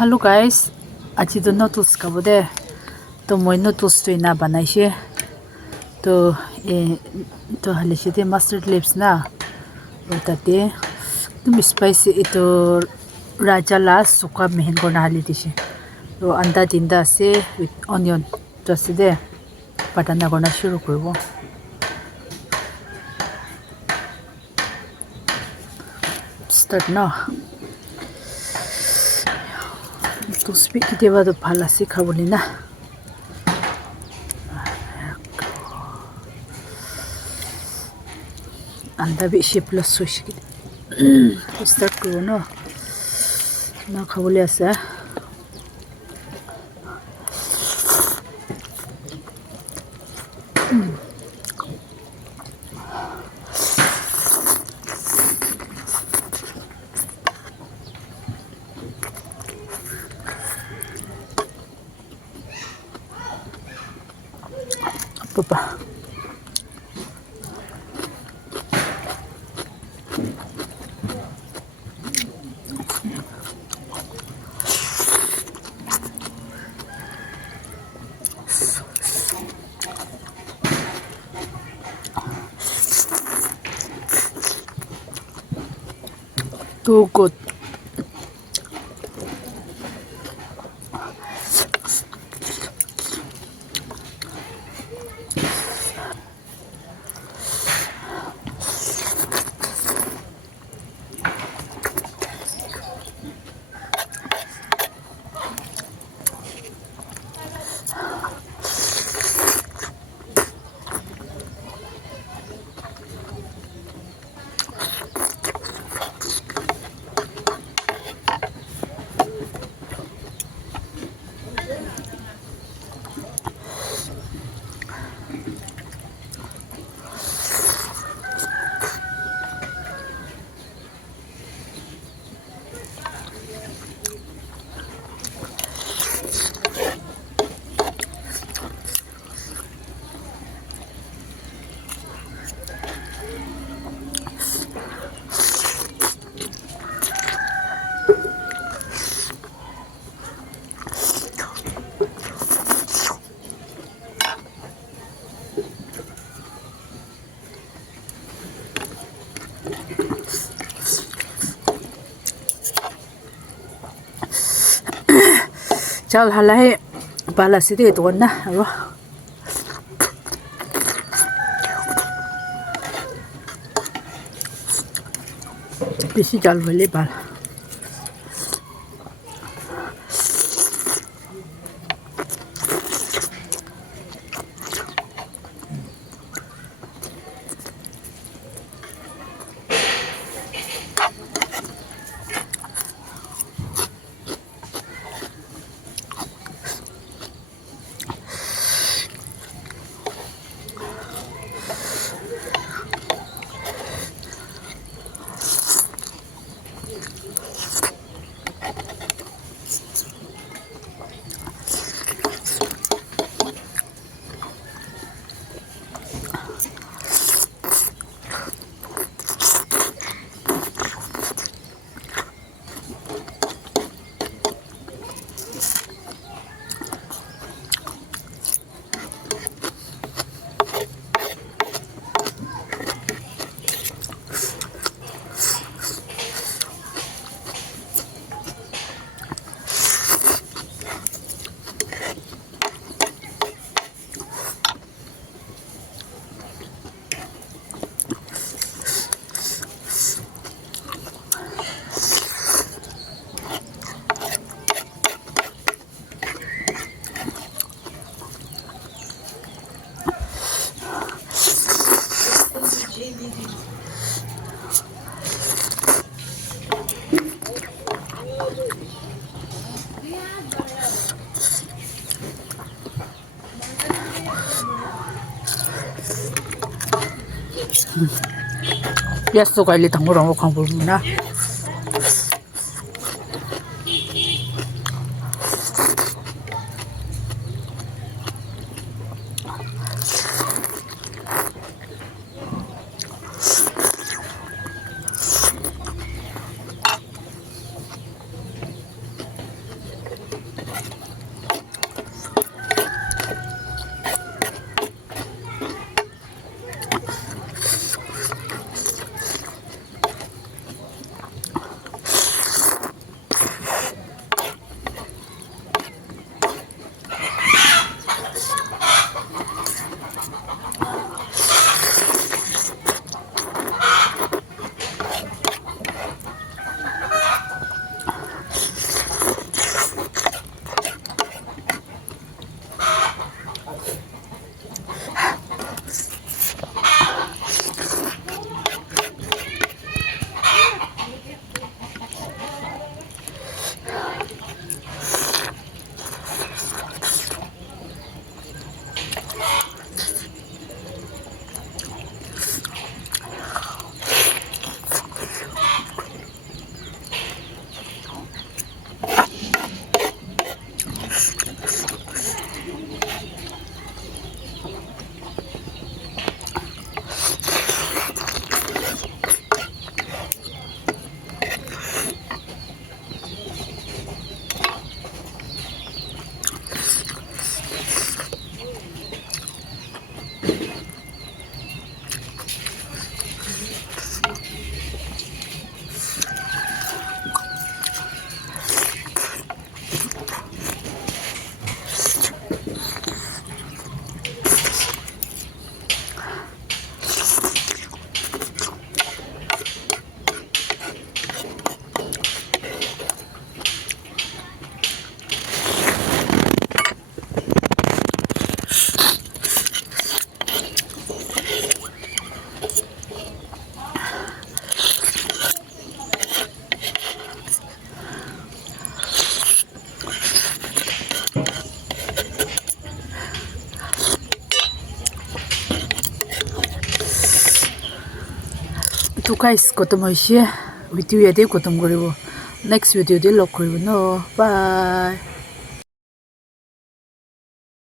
Hello guys, আজি তো noodles খাব দে তো মই noodles তো না বানাইছে তো তো হালিছে দে mustard leaves না ওটাতে তুমি স্পাইসি এটো রাজা লাস সুকা মেহেন করনা হালি দিছে তো আন্দা তিনটা আছে উইথ অনিয়ন তো আছে দে বাটানা করনা শুরু করব স্টার্ট না তো স্পিক দেবা তো ভালো আছে খাবলি না আন্দা বেশি প্লাস হইছে তো স্টার্ট করব না খাবলি আছে Papa. Too good. Chal halai pala sidi ito na aro bisi chal bali pala Yes, so kaili tango rango kang na. to guys kotom hoishe video yate kotom koribo next video de log koribo no bye